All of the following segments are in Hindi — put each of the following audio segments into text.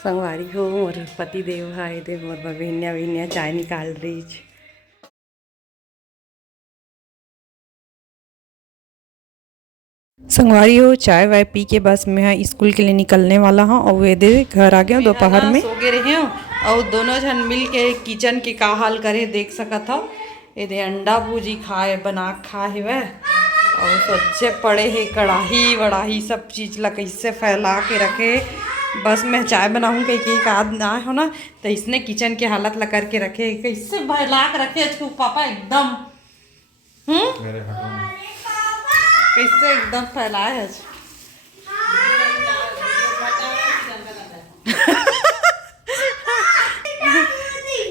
संगवारी हो मोर पति देव आए थे मोर बहनिया बहनिया चाय निकाल रही। संगवारी हो चाय वाय पी के बस मैं स्कूल के लिए निकलने वाला हूँ और वे दे घर आ गया दोपहर में सो गए रहे और दोनों जन मिल के किचन के का हाल करे देख सकत हो। ये अंडा भूजी खाए बना खाए वह और सोचे पड़े है कढ़ाई वढ़ाई सब चीज़ ला कैसे फैला के रखे। बस मैं चाय बनाऊँ कहीं काद ना हो ना तो इसने किचन की हालत ला करके रखे कैसे फैला के रखे पापा एकदम कैसे एकदम फैलाए है।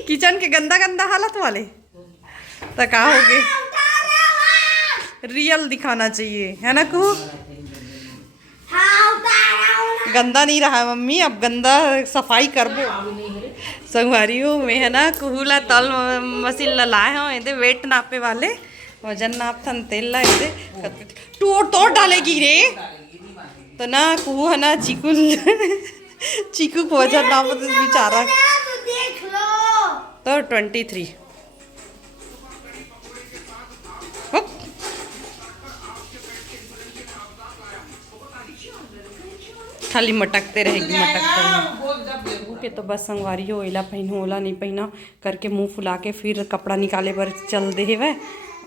किचन के गंदा गंदा हालत वाले तो क्या हो गए रियल दिखाना चाहिए है ना कुहू। गंदा नहीं रहा मम्मी अब गंदा सफाई करबो। संगवारी हो मैं है ना कुहूला तल मशीन ला लाए हो ये वेट नापे वाले वजन नाप थन तेल ला ये तोड़ तोड़ डालेगी रे तो ना कुहू है ना चीकू चीकू को वजन नाप बेचारा तो 23 खाली मटकते रहेगी के तो बस संगवारी हो ओला पहनो ओला नहीं पहना करके मुंह फुला के फिर कपड़ा निकाले बर चल दे है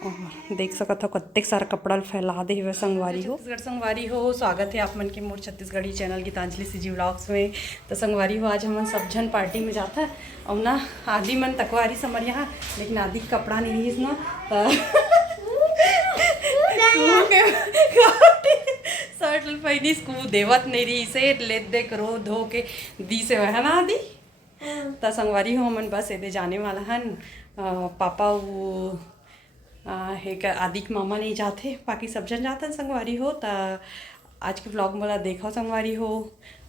और देख सकत हो कत्ते सारा कपड़ा फैला दे है संगवारी हो। छत्तीसगढ़ संगवारी हो स्वागत है आप मन के मोर Chhattisgarhi channel Geetanjali CG vlogs में। तो संगवारी हो आज हम सब जन पार्टी में जाता और ना आदि मन तकवारी समर यहाँ लेकिन आदि कपड़ा नहीं है ना शर्ट पहनी स्कूल देवत नहीं रही से ले दे करो धो के दी से वह ना आदि तो संगवारी हो मन बस ये जाने वाला हन पापा वो एक आदि के मामा नहीं जाते बाकी सब जन जाते हैं संगवारी हो। तो आज के ब्लॉग में देखो संगवारी हो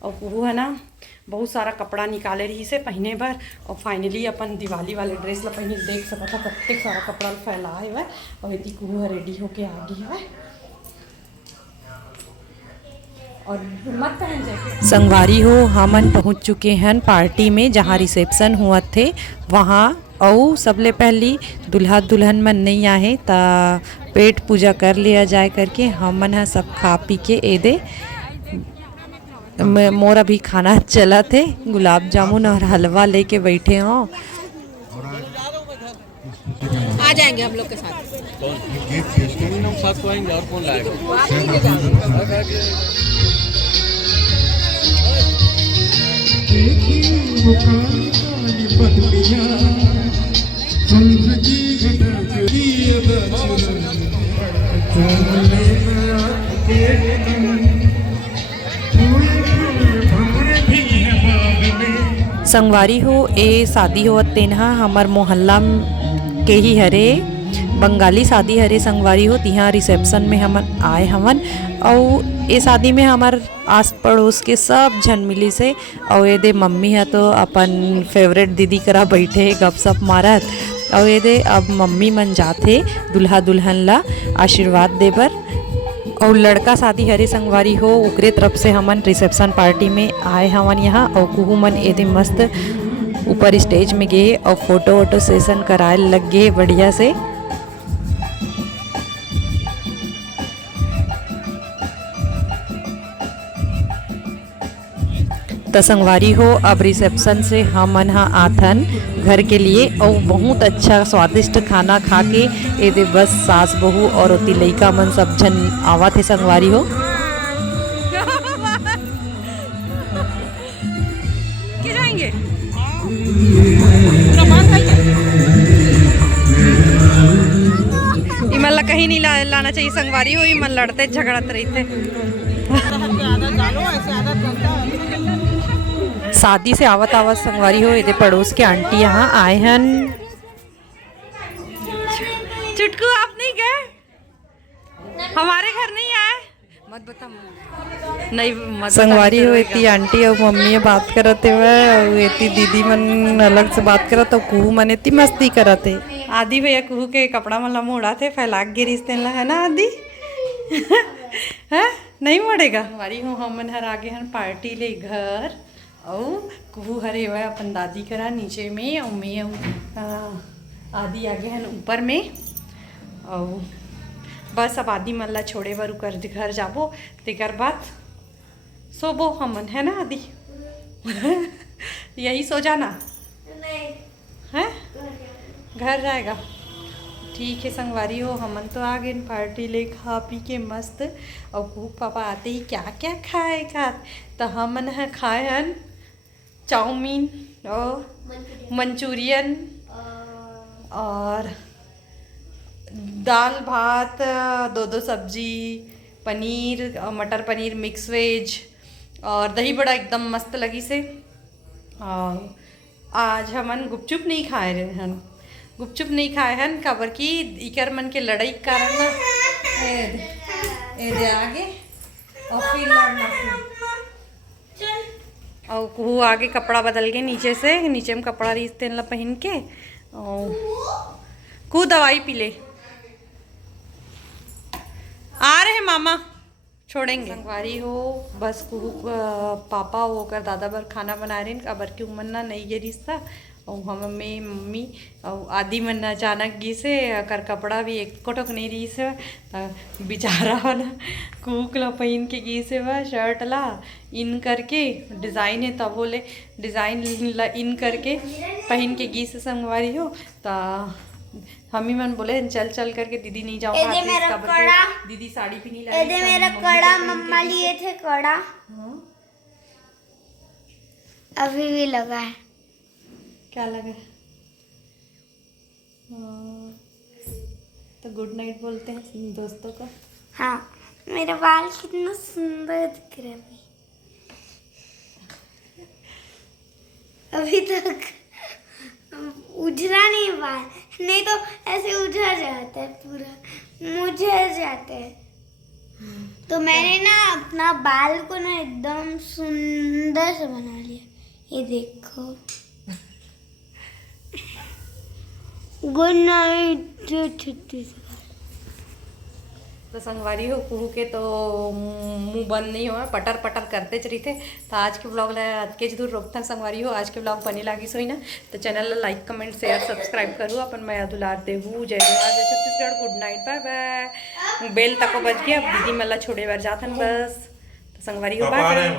और वो है ना बहुत सारा कपड़ा निकाले रही से पहने बार और फाइनली अपन दिवाली वाले ड्रेस ला पहने देख सकता था कत्ते सारा कपड़ा फैला है और यदि कुह रेडी होके आ गई है और मत पहन जाए। संगवारी हो हमन पहुंच चुके हैं पार्टी में जहां रिसेप्शन हुआ थे वहां और सबले पहली दुल्हा दुल्हन मन नहीं आए ता पेट पूजा कर लिया जाए करके हमन है सब खा पी के ए दे मोर अभी खाना चला थे गुलाब जामुन और हलवा लेके बैठे हों आ जाएंगे हम लोग के साथ आएंगे और कौन लाएगा संगवारी हो ए शादी हो तेनहा हमार मोहल्ला के ही हरे बंगाली शादी हरे संगवारी हो तिहा रिसेप्शन में हमन आए हमन और ये शादी में हमार आस पड़ोस के सब जन मिली से और ये दे मम्मी है तो अपन फेवरेट दीदी करा बैठे गपशप मारत और ये दे अब मम्मी मन जाते दुल्हा दुल्हन ला आशीर्वाद देबर और लड़का शादी हरे संगवारी हो उकरे तरफ से हमन रिसेप्शन पार्टी में आए हमन यहाँ और कुहू मन ये मस्त ऊपर स्टेज में गए और फोटो वोटो सेशन कराए लग गए बढ़िया से। तो संगवारी हो अब रिसेप्शन से हमन हा आथन घर के लिए और बहुत अच्छा स्वादिष्ट खाना खा के ये बस सास बहू और ओती लइका मन सब जन आवा थे संगवारी हो। जाएंगे इमन ला कहीं नहीं लाना चाहिए संगवारी हो इमन लड़ते झगड़ते रही थे शादी से आवत आवत संगवारी हो ये पड़ोस के आंटी यहाँ आए हैं। चुटकू आप नहीं गए हमारे घर नहीं आए मत बता नहीं मत संगवारी हो इतनी आंटी और मम्मी बात करते हुए और इतनी दीदी मन अलग से बात करा तो कुहू मन इतनी मस्ती करते आदि भैया कुहू के कपड़ा मन ला मोड़ा थे फैला के रिश्ते ला है ना आदि है नहीं मोड़ेगा हमारी हो हमन हर आगे हन पार्टी ले घर और कुहू हरे हुआ अपन दादी करा नीचे में और मैं आदि आगे हैं ऊपर में और बस अब आदि मल्ला छोड़े बर कर घर जाबो तेकर बाद सोबो हमन है ना आदि यही सो जाना है घर जाएगा ठीक है संगवारी हो हमन तो आ गए पार्टी ले खा पी के मस्त और कुहू पापा आते ही क्या क्या खाएगा तो हमन है खाए हन चाउमीन और मंचूरियन और दाल भात दो सब्जी पनीर मटर पनीर मिक्स वेज और दही बड़ा एकदम मस्त लगी से। और आज हमन गुपचुप नहीं खाए रहे हन गुपचुप नहीं खाए हन काबर की इकर मन के लड़ाई के कारण ना ए दे आगे और फिर लड़ना और वो आगे कपड़ा बदल के नीचे में कपड़ा रीसते ला पहन के और कू दवाई पी ले आ रहे मामा छोड़ेंगे संगवारी हो बस कुहू पापा होकर दादा बर खाना बना रहे हैं अबर की उमर ना नहीं ये रिश्ता और हम में मम्मी और आदि मन अचानक गी से कर कपड़ा भी एक कोटक नहीं रही से बेचारा वाला कूक ला पहन के गी से वह शर्ट ला इन करके डिज़ाइन है तब बोले डिज़ाइन ला इन करके पहन के गी से संगवारी हो तो हम ही मन बोले चल चल करके दीदी नहीं जाओ दीदी साड़ी भी नहीं लाई मेरा कड़ा मम्मा लिए थे कड़ा अभी भी लगा है क्या लगा तो गुड नाइट बोलते हैं दोस्तों को। हाँ मेरे बाल कितना सुंदर दिख रहे हैं अभी तक उजरा नहीं बाल नहीं तो ऐसे उजड़ जाता है पूरा मुझे जाते हैं तो मैंने ना अपना बाल को ना एकदम सुंदर से बना लिया ये देखो। गुड नाइट छुट्टी से तो संगवारी हो कुहू के तो मुंह बंद नहीं हुआ पटर पटर करते चली थे तो आज के ब्लॉग आज के दूर रोकता संगवारी हो आज के ब्लॉग बनी लागी सोई ना तो channel like comment share subscribe करूँ अपन मैं दुलार देहू जय जवाहर जय Chhattisgarh good night bye bye बेल तक बज गया दीदी मल्ला छोड़े बार जाथन बस तो संगवारी हो बाय।